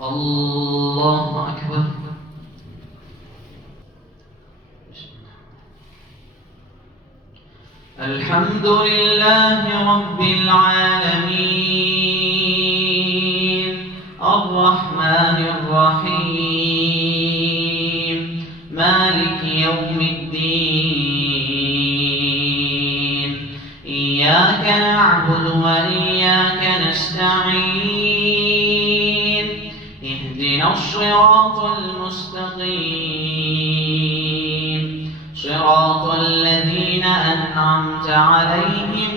الله أكبر. الحمد لله رب العالمين الرحمن الرحيم مالك يوم الدين إياك نعبد وإياك نستعين اهدنا الصراط المستقيم صراط الذين أنعمت عليهم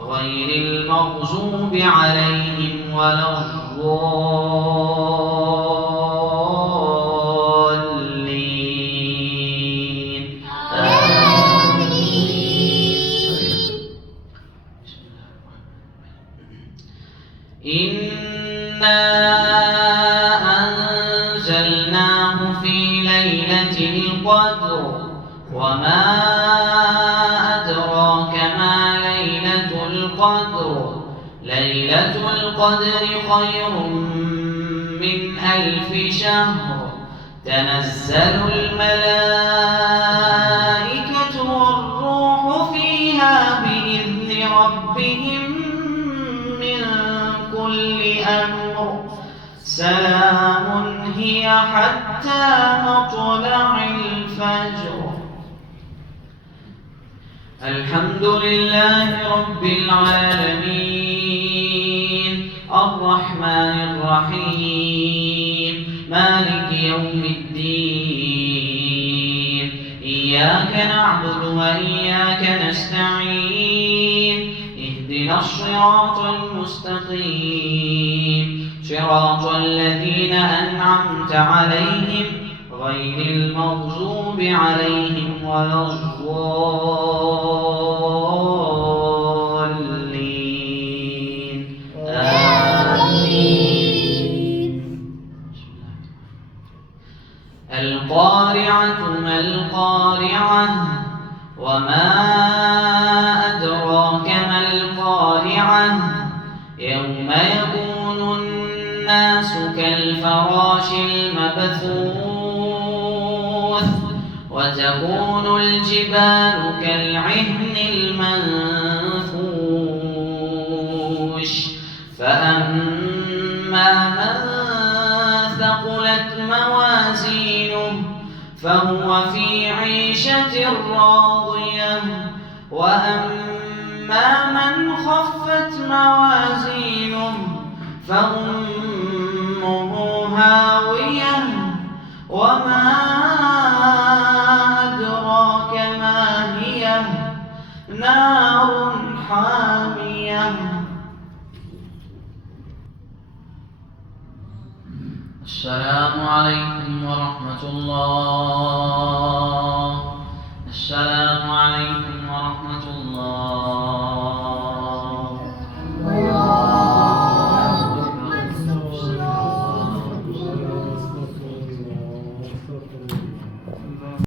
غير المغضوب عليهم ولا الضالين إنا أنزلناه في ليلة القدر وما أدراك ما ليلة القدر ليلة القدر خير من 1000 شهر تنزل الملائكة والروح فيها بإذن ربهم من كل أمر سلام هي حتى مطلع الفجر. الحمد لله رب العالمين الرحمن الرحيم مالك يوم الدين إياك نعبد وإياك نستعين اهدنا الصراط المستقيم صراط الذين أنعمت عليهم غير المغضوب عليهم ولا الضالين آمين. القارعة ما القارعة وما أدراك ما القارعة يوم يكون الناس كالفراش المبثوث وتكون الجبال كالعهن المنفوش فأما من ثقلت موازينه فهو في عيشة راضية وأما من خفت موازينه فأمه هاوية وما أدراك ما هي نار حامية. السلام عليكم ورحمة الله. السلام عليكم ورحمة الله.